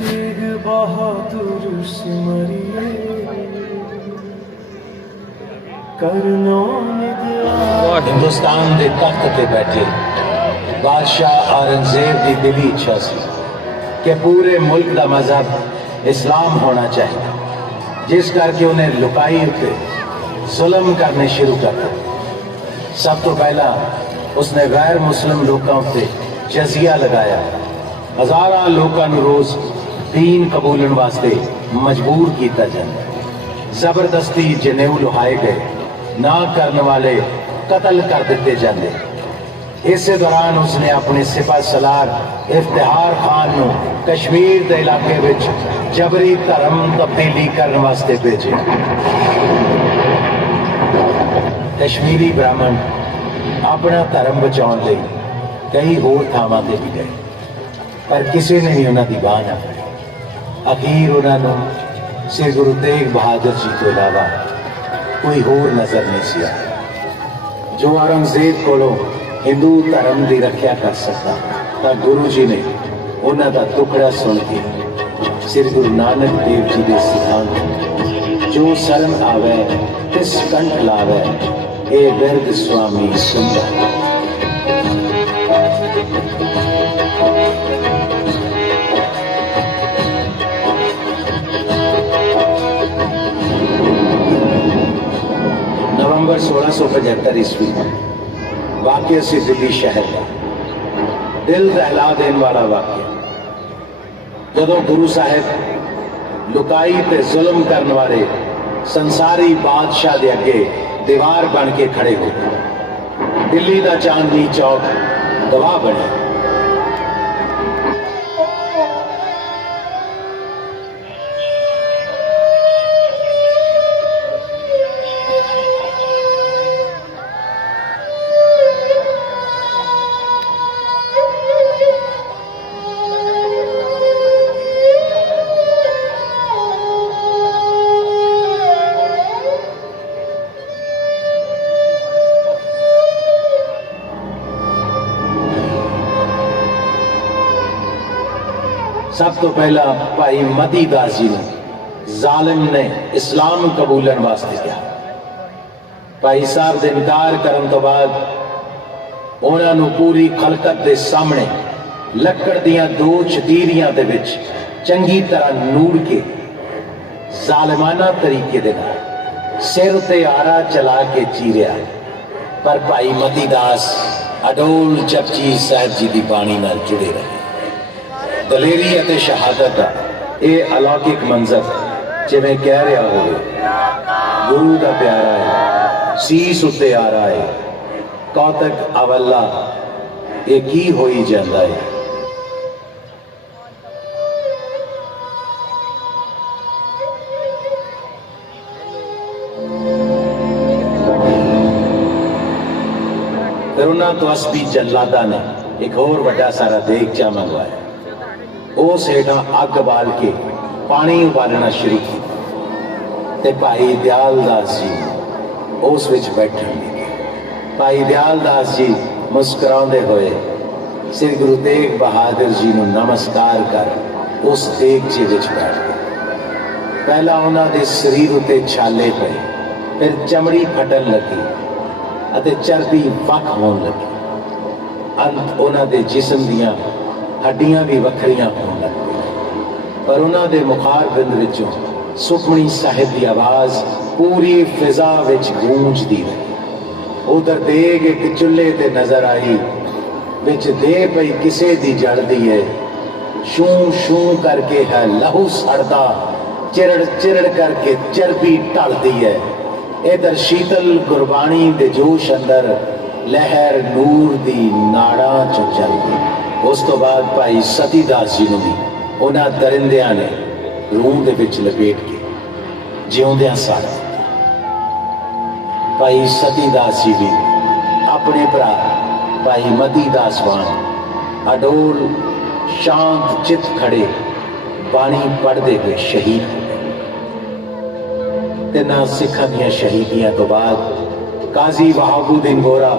तेग बहादुर सिमरिए ہندوستان دے تخت تے بیٹھے۔ بادشاہ اورنگزیب دی دلی اچھا سی کہ پورے ملک دا مذہب اسلام ہونا چاہیے جس کر کے انہیں لکائی اتے ظلم کرنے شروع کرتا سب تو پہلا اس نے غیر مسلم لوگوں تے جزیہ لگایا۔ ہزارہ لوگوں روز دین قبول واسطے مجبور کیتا جائے زبردستی جنیو لہائے گئے۔ ਨਾ ਕਰਨ ਵਾਲੇ ਕਤਲ ਕਰ ਦਿੱਤੇ ਜਾਂਦੇ। ਇਸੇ ਦੌਰਾਨ ਉਸਨੇ ਆਪਣੇ ਸਿਪਾ ਸਲਾਰ ਇਫਤਿਹਾਰ ਖਾਨ ਨੂੰ ਕਸ਼ਮੀਰ ਦੇ ਇਲਾਕੇ ਵਿੱਚ ਜਬਰੀ ਧਰਮ ਤਬਦੀਲੀ ਕਰਨ ਵਾਸਤੇ ਭੇਜਿਆ। ਕਸ਼ਮੀਰੀ ਬ੍ਰਾਹਮਣ ਆਪਣਾ ਧਰਮ ਬਚਾਉਣ ਲਈ ਕਈ ਹੋਰ ਥਾਵਾਂ ਤੇ ਵੀ ਗਏ, ਪਰ ਕਿਸੇ ਨੇ ਵੀ ਉਹਨਾਂ ਦੀ ਬਾਹ ਨਾ ਫੜੀ। ਅਖੀਰ ਉਹਨਾਂ ਨੂੰ ਸ੍ਰੀ ਗੁਰੂ ਤੇਗ ਬਹਾਦਰ ਜੀ ਤੋਂ ਇਲਾਵਾ ਕੋਈ ਹੋਰ ਨਜ਼ਰ ਨਹੀਂ ਸੀ ਆਇਆ ਜੋ ਔਰੰਗਜ਼ੇਬ ਕੋਲੋਂ ਹਿੰਦੂ ਧਰਮ ਦੀ ਰੱਖਿਆ ਕਰ ਸਕਦਾ, ਤਾਂ ਗੁਰੂ ਜੀ ਨੇ ਉਹਨਾਂ ਦਾ ਟੁਕੜਾ ਸੁਣ ਕੇ ਸ੍ਰੀ ਗੁਰੂ ਨਾਨਕ ਦੇਵ ਜੀ ਦੇ ਸਿਧਾਂਤ, ਜੋ ਸ਼ਰਨ ਆਵੇ ਤਿਸ ਕੰਠ ਲਾਵੇ, ਇਹ ਬਿਰਧ ਸੁਆਮੀ ਸੁੰਦਰ। ਨਵੰਬਰ 1675 ਈਸਵੀ ਵਾਕਿਆ ਸੀ ਦਿੱਲੀ ਸ਼ਹਿਰ ਦਾ ਦਿਲ ਦਹਿਲਾ ਦੇਣ ਵਾਲਾ ਵਾਕਿਆ। ਜਦੋਂ ਗੁਰੂ ਸਾਹਿਬ ਲੁਕਾਈ ਤੇ ਜ਼ੁਲਮ ਕਰਨ ਵਾਲੇ ਸੰਸਾਰੀ ਬਾਦਸ਼ਾਹ ਦੇ ਅੱਗੇ ਦੀਵਾਰ ਬਣ ਕੇ ਖੜੇ ਹੋ ਗਏ। ਦਿੱਲੀ ਦਾ ਚਾਂਦਨੀ ਚੌਕ ਗਵਾਹ ਬਣਿਆ। ਸਭ ਤੋਂ ਪਹਿਲਾਂ ਭਾਈ ਮਤੀ ਦਾਸ ਜੀ ਨੂੰ ਜ਼ਾਲਿਮ ਨੇ ਇਸਲਾਮ ਕਬੂਲਣ ਵਾਸਤੇ ਕਿਹਾ। ਭਾਈ ਸਾਹਿਬ ਦੇ ਇਨਕਾਰ ਕਰਨ ਤੋਂ ਬਾਅਦ ਉਹਨਾਂ ਨੂੰ ਪੂਰੀ ਖਲਕਤ ਦੇ ਸਾਹਮਣੇ ਲੱਕੜ ਦੀਆਂ ਦੋ ਚਦੀਰੀਆਂ ਦੇ ਵਿੱਚ ਚੰਗੀ ਤਰ੍ਹਾਂ ਨੂੜ ਕੇ ਜ਼ਾਲਿਮਾਨਾ ਤਰੀਕੇ ਦੇ ਨਾਲ ਸਿਰ ਤੇ ਆਰਾ ਚਲਾ ਕੇ ਚੀਰਿਆ। ਪਰ ਭਾਈ ਮਤੀ ਦਾਸ ਅਡੋਲ ਜਪਜੀ ਸਾਹਿਬ ਜੀ ਦੀ ਬਾਣੀ ਨਾਲ ਜੁੜੇ ਰਹੇ। ਦਲੇਰੀ ਅਤੇ ਸ਼ਹਾਦਤ ਦਾ ਇਹ ਅਲੌਕਿਕ ਮੰਜ਼ਰ ਜਿਵੇਂ ਕਹਿ ਰਿਹਾ ਹੋਵੇ ਗੁਰੂ ਦਾ ਪਿਆਰਾ ਹੈ ਸੀਸ ਉੱਤੇ ਆ ਰਹਾ ਹੈ ਕੌਤਕ ਅਵੱਲਾ ਇਹ ਕੀ ਹੋਈ ਜਾਂਦਾ ਹੈ ਫਿਰ ਉਹਨਾਂ ਤੋਂ ਅਸਬੀ ਜੱਲਾਦਾ ਨੇ ਇੱਕ ਹੋਰ ਵੱਡਾ ਸਾਰਾ ਦੇਗਚਾ ਮੰਗਵਾਇਆ ਉਸ ਹੇਠਾਂ ਅੱਗ ਬਾਲ ਕੇ ਪਾਣੀ ਉਬਾਲਣਾ ਸ਼ੁਰੂ ਕੀਤਾ। ਤੇ ਭਾਈ ਦਿਆਲ ਦਾਸ ਜੀ ਉਸ ਵਿੱਚ ਬੈਠਣਗੇ ਭਾਈ ਦਿਆਲ ਦਾਸ ਜੀ ਮੁਸਕਰਾਉਂਦੇ ਹੋਏ ਸ੍ਰੀ ਗੁਰੂ ਤੇਗ ਬਹਾਦਰ ਜੀ ਨੂੰ ਨਮਸਕਾਰ ਕਰ ਉਸ ਦੇਗਚੇ ਵਿੱਚ ਬੈਠ ਗਏ। ਪਹਿਲਾਂ ਉਹਨਾਂ ਦੇ ਸਰੀਰ ਉਤੇ ਛਾਲੇ ਪਏ, ਫਿਰ ਚਮੜੀ ਫਟਣ ਲੱਗੀ ਅਤੇ ਚਰਬੀ ਵੱਖ ਹੋਣ ਲੱਗੀ। ਅੰਤ ਉਹਨਾਂ ਦੇ ਜਿਸਮ ਦੀਆਂ ਹੱਡੀਆਂ ਵੀ ਵੱਖਰੀਆਂ ਹੋਣ ਲੱਗ ਪਈਆਂ। ਪਰ ਉਹਨਾਂ ਦੇ ਮੁਖਾਰ ਬਿੰਦ ਵਿੱਚੋਂ ਸੁਖਮਣੀ ਸਾਹਿਬ ਦੀ ਆਵਾਜ਼ ਪੂਰੀ ਫਿਜ਼ਾ ਵਿੱਚ ਗੂੰਜਦੀ ਰਹੀ। ਉਧਰ ਦੇਗ ਇੱਕ ਚੁੱਲ੍ਹੇ ਤੇ ਨਜ਼ਰ ਆਈ, ਵਿੱਚ ਦੇ ਪਈ ਕਿਸੇ ਦੀ ਜਲਦੀ ਹੈ ਸ਼ੂ ਸ਼ੂ ਕਰਕੇ ਹੈ ਲਹੂ ਸੜਦਾ, ਚਿਰੜ ਚਿਰੜ ਕਰਕੇ ਚਰਬੀ ਢਲਦੀ ਹੈ ਇਧਰ ਸ਼ੀਤਲ ਗੁਰਬਾਣੀ ਦੇ ਜੋਸ਼ ਅੰਦਰ ਲਹਿਰ ਨੂਰ ਦੀ ਨਾੜਾਂ ਚ ਚੱਲਦੀ। ਉਸ ਤੋਂ ਬਾਅਦ ਭਾਈ ਸਤੀ ਦਾਸ ਜੀ ਨੂੰ ਵੀ ਉਹਨਾਂ ਦਰਿੰਦਿਆਂ ਨੇ ਰੂਹ ਦੇ ਵਿੱਚ ਲਪੇਟ ਕੇ ਜਿਉਂਦਿਆਂ ਸਾੜ ਭਾਈ ਸਤੀ ਦਾਸ ਜੀ ਵੀ ਆਪਣੇ ਭਰਾ ਭਾਈ ਮਤੀ ਦਾਸ ਵਾਂਗ ਅਡੋਲ ਸ਼ਾਂਤ ਚਿੱਤ ਖੜੇ ਬਾਣੀ ਪੜ੍ਹਦੇ ਹੋਏ ਸ਼ਹੀਦ ਹੋ ਗਏ। ਤੇ ਸਿੱਖਾਂ ਦੀਆਂ ਸ਼ਹੀਦੀਆਂ ਤੋਂ ਬਾਅਦ ਕਾਜ਼ੀ ਵਹਾਬੂਦੀਨ ਗੋਰਾ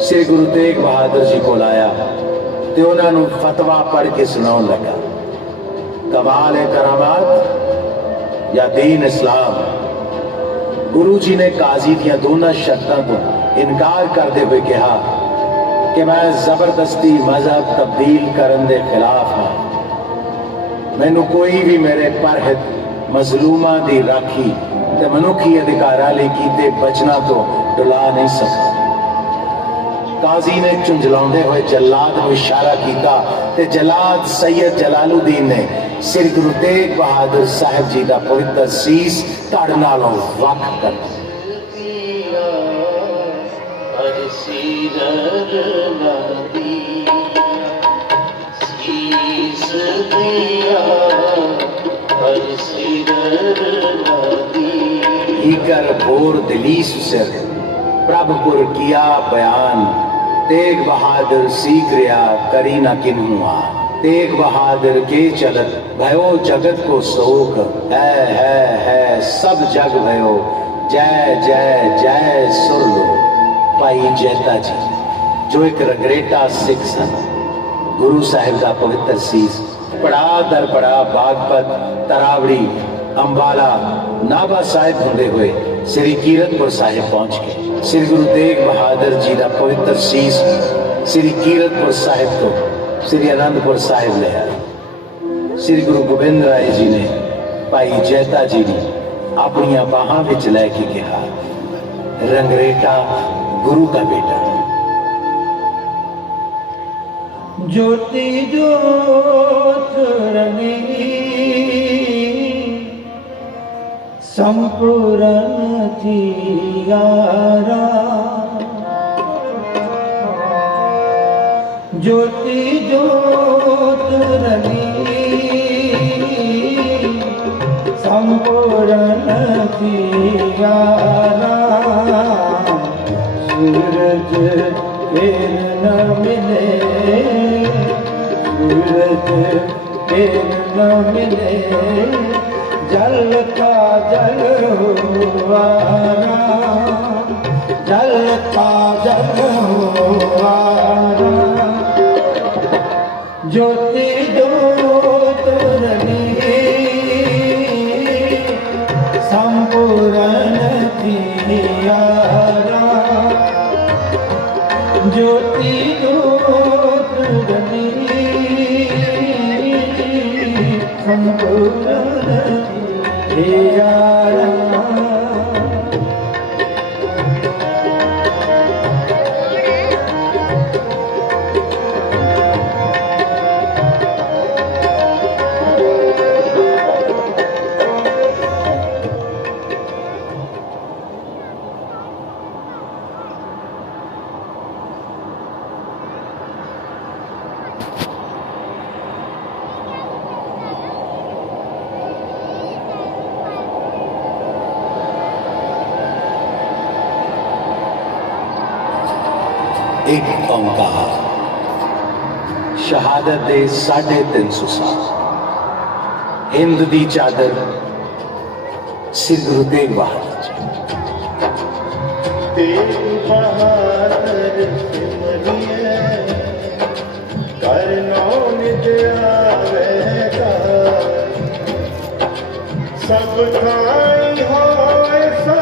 ਸ੍ਰੀ ਗੁਰੂ ਤੇਗ ਬਹਾਦਰ ਜੀ ਕੋਲ ਆਇਆ। ਤੇ ਉਹਨਾਂ ਨੂੰ ਫਤਵਾ ਪੜ੍ਹ ਕੇ ਸੁਣਾਉਣ ਲੱਗਾ ਕਮਾਲ ਹੈ ਕਰਾਮਾਤ ਜਾਂ ਦੀਨ ਇਸਲਾਮ ਗੁਰੂ ਜੀ ਨੇ ਕਾਜ਼ੀ ਦੀਆਂ ਦੋਨਾਂ ਸ਼ਰਤਾਂ ਤੋਂ ਇਨਕਾਰ ਕਰਦੇ ਹੋਏ ਕਿਹਾ ਕਿ ਮੈਂ ਜ਼ਬਰਦਸਤੀ ਮਜ਼ਹਬ ਤਬਦੀਲ ਕਰਨ ਦੇ ਖਿਲਾਫ ਹਾਂ ਮੈਨੂੰ ਕੋਈ ਵੀ ਮੇਰੇ ਪਰਹਿਤ ਮਜ਼ਲੂਮਾਂ ਦੀ ਰਾਖੀ ਤੇ ਮਨੁੱਖੀ ਅਧਿਕਾਰਾਂ ਲਈ ਕੀਤੇ ਬਚਨਾਂ ਤੋਂ ਡੁਲਾ ਨਹੀਂ ਸਕਦਾ ਕਾਜ਼ੀ ਨੇ ਝੁੰਝਲਾਉਂਦੇ ਹੋਏ ਜਲਾਦ ਨੂੰ ਇਸ਼ਾਰਾ ਕੀਤਾ ਤੇ ਜਲਾਦ ਸੈਦ ਜਲਾਲਉਦੀਨ ਨੇ ਸ੍ਰੀ ਗੁਰੂ ਤੇਗ ਬਹਾਦਰ ਸਾਹਿਬ ਜੀ ਦਾ ਪਵਿੱਤਰ ਸੀਸ ਧੜ ਨਾਲੋਂ ਵੱਖ ਕਰ ਸੀਸ ਦਿਆ ਹਰ ਸਿਰ ਨਾਦੀ। ਇਕਰ ਭੋਰ ਦਿਲੀ ਸੁਸਰ ਪ੍ਰਭ ਗੁਰ ਕੀਆ ਬਿਆਨ। تیگ بہادر سیکھ ریا کرینا کنہوا تیگ بہادر کے چلت بھیو جگت کو سوک۔ ہے ہے ہے، سب جگ بھیو۔ جے جے جے، سر لو۔ پائی جیتا جی جو ایک رگریٹا سکھ سن۔ گروہ صاحب دا پوتر سیس پڑا در پڑا باغپت، تراوڑی، امبالا، نابا صاحب ہندے ہوئے۔ سری کیرت پر صاحب پہنچ گئے۔ سری گرو دیگ بہادر جی کا پوتر شیش سری کیرت پر صاحب کو سری آنند پر صاحب لے آئے۔ سری گرو گوبند رائے جی نے ਭਾਈ ਜੈਤਾ ਜੀ ਨੇ ਆਪਣੀਆਂ ਬਾਹਾਂ ਵਿੱਚ ਲੈ کہا ਕਿਹਾ ਰੰਗਰੇਟਾ ਗੁਰੂ ਦਾ ਬੇਟਾ ਜੋਤੀ ਜੋਤ ਰੰਗੀ ਸੰਪੂਰਨ थियारा ज्योति ज्योत रंगी संपूर्ण थियारा सूरज फिर न मिले सूरज फिर न मिले जल का जल हुआ जल का जल हुआ ज्योति ज्योत रही संपूर्ण दियारा ज्योति ज्योत रही संपूर्ण Hey, ایک اوکار شہادت دے ساڑھے تین سو سال۔ ہند دی چادر سندھ دے بہار سب کھائی ہو سب